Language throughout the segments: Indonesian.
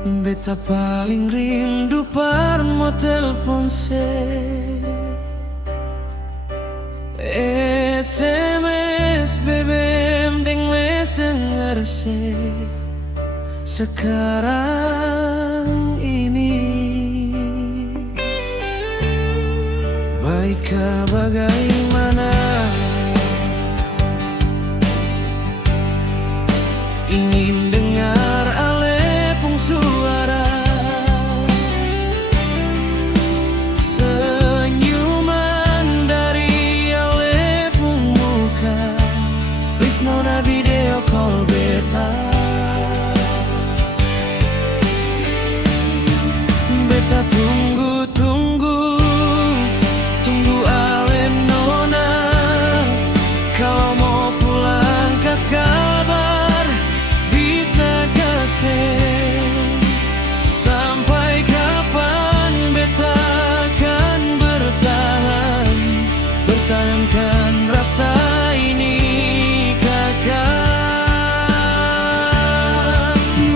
Beta paling rindu par mau telepon se SMS BBM deng messenger se. Sekarang ini baikkah bagaimana? Ingin dengar alepung suara, senyuman dari alepung muka. Please nona video call beta. Beta tunggu ale nona. Kalau mau pulang kas kabar, bisa kasih. Sampai kapan beta akan bertahan, bertahankan rasa ini kakak.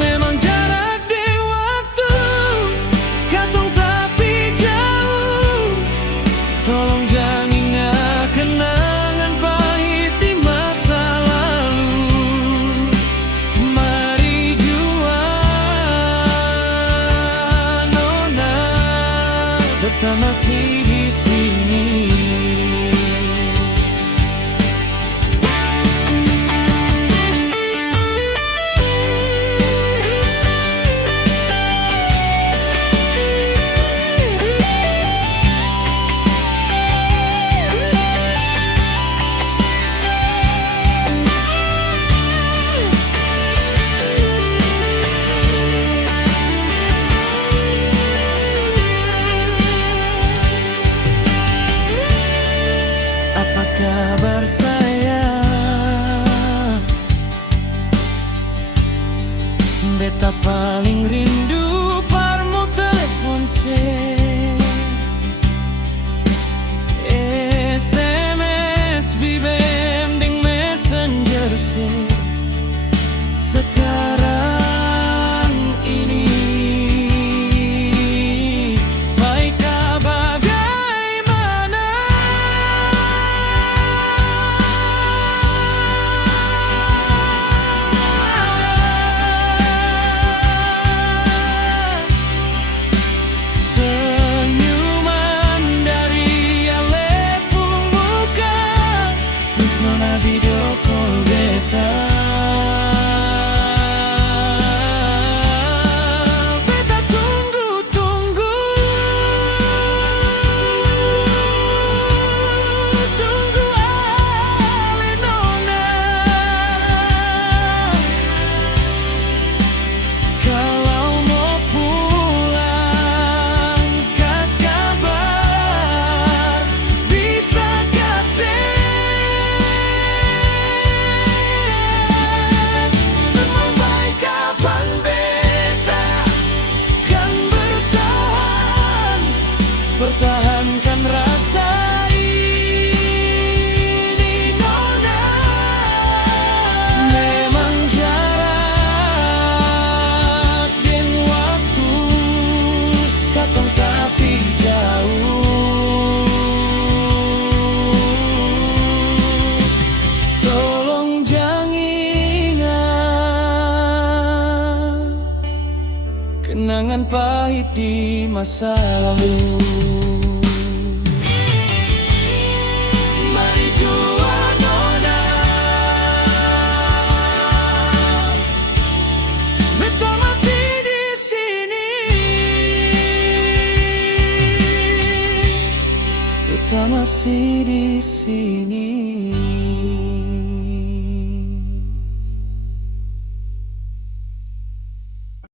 Memang jarak di waktu katong tapi jauh. Tolong jangan ingat kenangan pahit di masa lalu. Mari jua nona, beta masih di sini. Apa kabar sayang? Beta paling rindu parmu telepon se SMS BBM deng messenger se. Sekarang ini baikkah bagaimana? Senyuman dari alepung muka. Please nona video call beta. Beta tunggu ale nona. Kalau mau pulang kas kabar, bisa kasih. Sampai kapan beta kan bertahan, pertahankan rasa ini nona. Memang jarak dan waktu katong tapi jauh. Tolong jangan ingat kenangan pahit di masa lalu. Mari jua nona, beta masih di sini. Beta masih di sini.